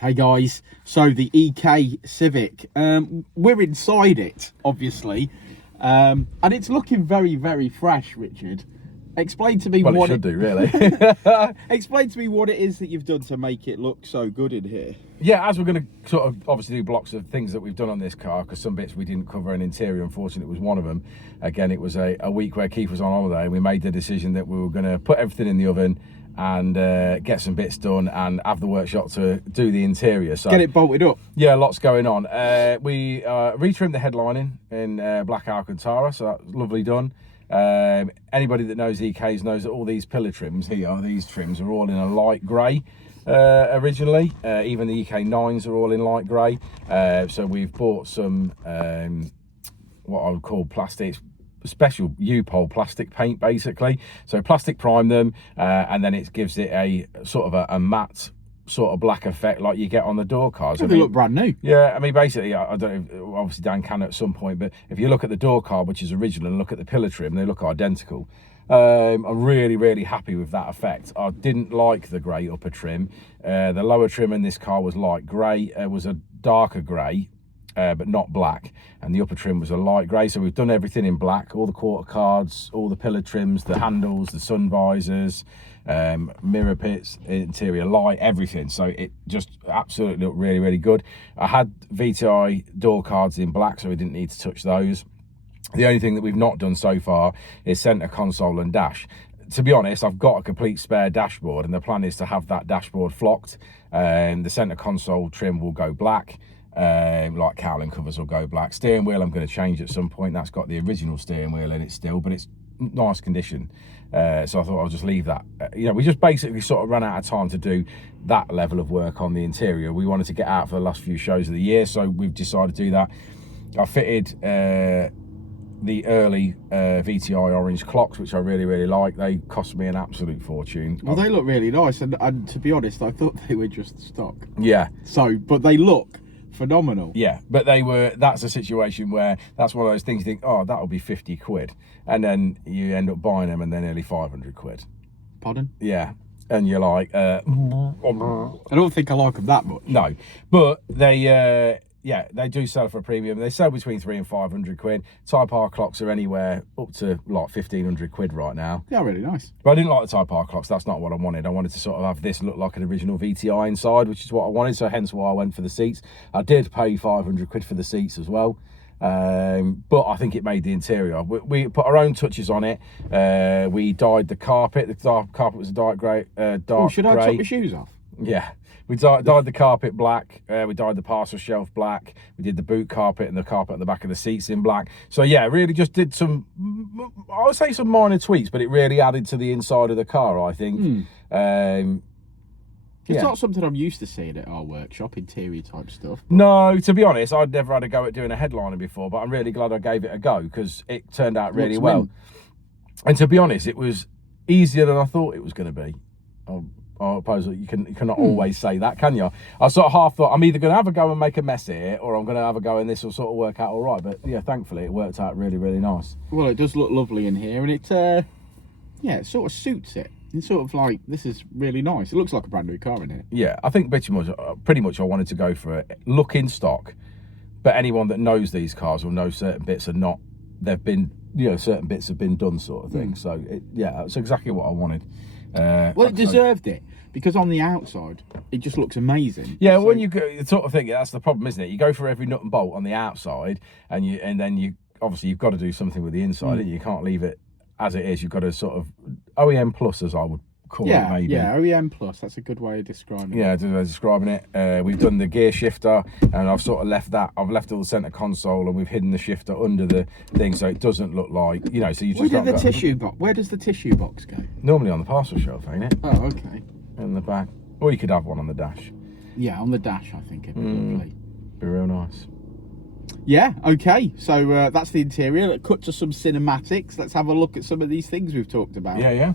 Hey guys, so the EK Civic, we're inside it, obviously, and it's looking very, very fresh, Richard. Explain to me what what it should do, really. Explain to me what it is that you've done to make it look so good in here. Yeah, as we're going to sort of obviously do blocks of things that we've done on this car, because some bits we didn't cover in interior, unfortunately it was one of them. Again, it was a week where Keith was on holiday, and we made the decision that we were going to put everything in the oven and get some bits done and have the workshop to do the interior. So get it bolted up. Yeah, lots going on. We retrimmed the headlining in black Alcantara, so that's lovely done. Anybody that knows EKs knows that all these pillar trims here, these trims are all in a light grey originally. Even the EK 9s are all in light grey. So we've bought some what I would call plastics, special U-pole plastic paint, basically. So plastic prime them, and then it gives it a sort of a matte sort of black effect like you get on the door cars. They look brand new. Yeah, I mean, basically, I don't know, obviously Dan can at some point, but if you look at the door car, which is original, and look at the pillar trim, they look identical. I'm really, really happy with that effect. I didn't like the grey upper trim. The lower trim in this car was light grey. It was a darker grey, but not black, and the upper trim was a light grey. So we've done everything in black, all the quarter cards, all the pillar trims, the handles, the sun visors, mirror pits, interior light, everything. So it just absolutely looked really, really good. I had VTI door cards in black, so we didn't need to touch those. The only thing that we've not done so far is centre console and dash. To be honest, I've got a complete spare dashboard, and the plan is to have that dashboard flocked. The centre console trim will go black. Like cowling covers will go black. Steering wheel I'm going to change at some point. That's got the original steering wheel in it still, but it's nice condition. So I thought I'll just leave that. You know, we just basically sort of ran out of time to do that level of work on the interior. We wanted to get out for the last few shows of the year, so we've decided to do that. I fitted the early VTI orange clocks, which I really, really like. They cost me an absolute fortune. Well, they look really nice, and to be honest, I thought they were just stock. Yeah. So, but they look phenomenal. Yeah, but that's a situation where that's one of those things you think, oh, that'll be 50 quid, and then you end up buying them and they're nearly 500 quid. Pardon? Yeah, and you're like, I don't think I like them that much. No, but they yeah, they do sell for a premium. They sell between 300 and 500 quid. Type R clocks are anywhere up to like 1,500 quid right now. Yeah, really nice. But I didn't like the Type R clocks. That's not what I wanted. I wanted to sort of have this look like an original VTI inside, which is what I wanted. So hence why I went for the seats. I did pay 500 quid for the seats as well. But I think it made the interior. We put our own touches on it. We dyed the carpet. The carpet was a dark grey. Should I take my shoes off? Yeah. We dyed the carpet black, we dyed the parcel shelf black, we did the boot carpet and the carpet at the back of the seats in black. So yeah, really just did some, I would say some minor tweaks, but it really added to the inside of the car, I think. It's not something I'm used to seeing at our workshop, interior type stuff. But... No, to be honest, I'd never had a go at doing a headliner before, but I'm really glad I gave it a go, because it turned out really well. And to be honest, it was easier than I thought it was going to be. I suppose you cannot always say that, can you? I sort of half thought I'm either going to have a go and make a mess here, or I'm going to have a go and this will sort of work out all right. But yeah, thankfully it worked out really, really nice. Well, it does look lovely in here, and it yeah, it sort of suits it. It's sort of like, this is really nice. It looks like a brand new car in here. Yeah, I think pretty much I wanted to go for it. Look in stock, but anyone that knows these cars will know certain bits are not. They've been, you know, certain bits have been done, sort of thing. So yeah, that's exactly what I wanted. Well, it deserved it, because on the outside it just looks amazing. Yeah, so... when you go, sort of thing, that's the problem, isn't it? You go for every nut and bolt on the outside, and then you obviously you've got to do something with the inside. You can't leave it as it is. You've got to sort of OEM plus, as I would call it, maybe. Yeah, OEM plus. That's a good way of describing it. Yeah, describing it. We've done the gear shifter, and I've sort of left that. I've left all the centre console, and we've hidden the shifter under the thing, so it doesn't look like, you know. So you just. Where does the tissue box go? Normally on the parcel shelf, ain't it? Oh, okay. In the back, or you could have one on the dash. Yeah, on the dash, I think it'd be lovely. Be real nice. Yeah, okay, so that's the interior. Let's cut to some cinematics. Let's have a look at some of these things we've talked about. Yeah.